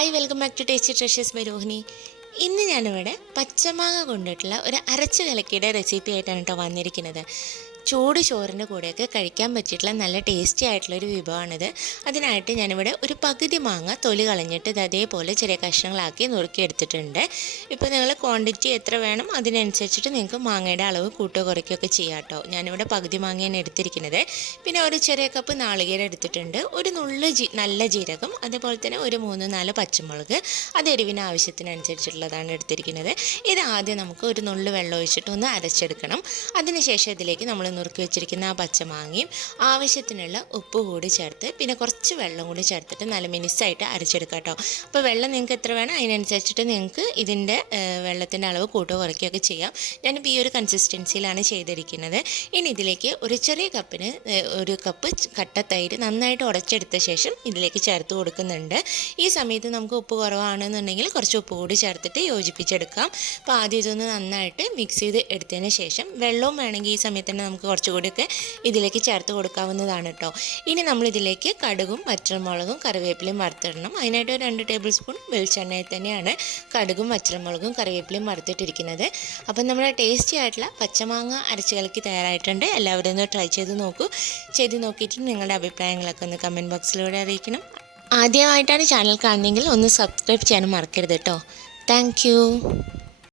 Hi welcome back to tasty treasures by Rohini ഇന്ന് ഞാനിവിടെ പച്ചമാങ്ങ കൊണ്ടിട്ടുള്ള ഒരു അരച്ചു കലക്കിയുടെ റെസിപ്പി ആയിട്ടാണ് കേട്ടോ വന്നിരിക്കുന്നത്. ചൂട് ചോറിന്റെ കൂടെയൊക്കെ കഴിക്കാൻ പറ്റിയിട്ടുള്ള നല്ല ടേസ്റ്റി ആയിട്ടുള്ള ഒരു വിഭവമാണിത്. അതിനായിട്ട് ഞാനിവിടെ ഒരു പകുതി മാങ്ങ തൊലി കളഞ്ഞിട്ട് ഇത് അതേപോലെ ചെറിയ കഷ്ണങ്ങളാക്കി നുറുക്കിയെടുത്തിട്ടുണ്ട്. ഇപ്പോൾ നിങ്ങൾ ക്വാണ്ടിറ്റി എത്ര വേണം അതിനനുസരിച്ചിട്ട് നിങ്ങൾക്ക് മാങ്ങയുടെ അളവ് കൂട്ടോ കുറയ്ക്കുകയൊക്കെ ചെയ്യാം കേട്ടോ ഞാനിവിടെ പകുതി മാങ്ങയാണ് എടുത്തിരിക്കുന്നത്. പിന്നെ ഒരു ചെറിയ കപ്പ് നാളികേരം എടുത്തിട്ടുണ്ട്. ഒരു നുള്ളു ജി നല്ല ജീരകം അതേപോലെ തന്നെ ഒരു മൂന്ന് നാല് പച്ചമുളക് അത് എരിവിന് ആവശ്യത്തിനനുസരിച്ചിട്ടുള്ളതാണ് എടുത്തിരിക്കുന്നത്. ഇത് ആദ്യം നമുക്ക് ഒരു നുള്ളു വെള്ളം ഒഴിച്ചിട്ട് ഒന്ന് അരച്ചെടുക്കണം അതിനുശേഷം ഇതിലേക്ക് നമ്മൾ നുറുക്കി വെച്ചിരിക്കുന്ന ആ പച്ചമാങ്ങയും ആവശ്യത്തിനുള്ള ഉപ്പ് കൂടി ചേർത്ത് പിന്നെ കുറച്ച് വെള്ളം കൂടി ചേർത്തിട്ട് നല്ല മിനിസായിട്ട് അരച്ചെടുക്കാം കേട്ടോ. അപ്പോൾ വെള്ളം നിങ്ങൾക്ക് എത്ര വേണം? അതിനനുസരിച്ചിട്ട് നിങ്ങൾക്ക് ഇതിന്റെ വെള്ളത്തിന്റെ അളവ് കൂട്ടോ കുറയ്ക്കുകയൊക്കെ ചെയ്യാം. ഞാനിപ്പോൾ ഈ ഒരു കൺസിസ്റ്റൻസിയിലാണ് ചെയ്തിരിക്കുന്നത്. ഇനി ഇതിലേക്ക് ഒരു ചെറിയ കപ്പിന് ഒരു കപ്പ് കട്ട തൈര് നന്നായിട്ട് ഉടച്ചെടുത്ത ശേഷം ഇതിലേക്ക് ചേർത്ത് കൊടുക്കുന്നുണ്ട്. ഈ സമയത്ത് നമുക്ക് ഉപ്പ് കുറവാണെന്നുണ്ടെങ്കിൽ കുറച്ച് ഉപ്പ് കൂടി ചേർത്തിട്ട് യോജിപ്പിച്ചെടുക്കാം. അപ്പോൾ ആദ്യം ഇതൊന്ന് നന്നായിട്ട് മിക്സ് ചെയ്ത് എടുത്തതിന് ശേഷം വെള്ളവും വേണമെങ്കിൽ ഈ സമയത്ത് തന്നെ നമുക്ക് കുറച്ചുകൂടിയൊക്കെ ഇതിലേക്ക് ചേർത്ത് കൊടുക്കാവുന്നതാണ് കേട്ടോ ഇനി നമ്മളിതിലേക്ക് കടുകും പച്ചമുളകും കറിവേപ്പിലയും വറുത്തിടണം. അതിനായിട്ട് രണ്ട് ടേബിൾ സ്പൂൺ വെളിച്ചെണ്ണയിൽ തന്നെയാണ് കടുകും പച്ചമുളകും കറിവേപ്പിലയും വറുത്തിട്ടിരിക്കുന്നത്. അപ്പം നമ്മുടെ ടേസ്റ്റി ആയിട്ടുള്ള പച്ചമാങ്ങ അരച്ച് കലക്കി തയ്യാറായിട്ടുണ്ട്. എല്ലാവരും ഒന്ന് ട്രൈ ചെയ്ത് നോക്കൂ. ചെയ്ത് നോക്കിയിട്ട് നിങ്ങളുടെ അഭിപ്രായങ്ങളൊക്കെ ഒന്ന് കമന്റ് ബോക്സിലൂടെ അറിയിക്കണം. ആദ്യമായിട്ടാണ് ചാനൽ കാണുന്നതെങ്കിൽ ഒന്ന് സബ്സ്ക്രൈബ് ചെയ്യാനും മറക്കരുത് കേട്ടോ താങ്ക്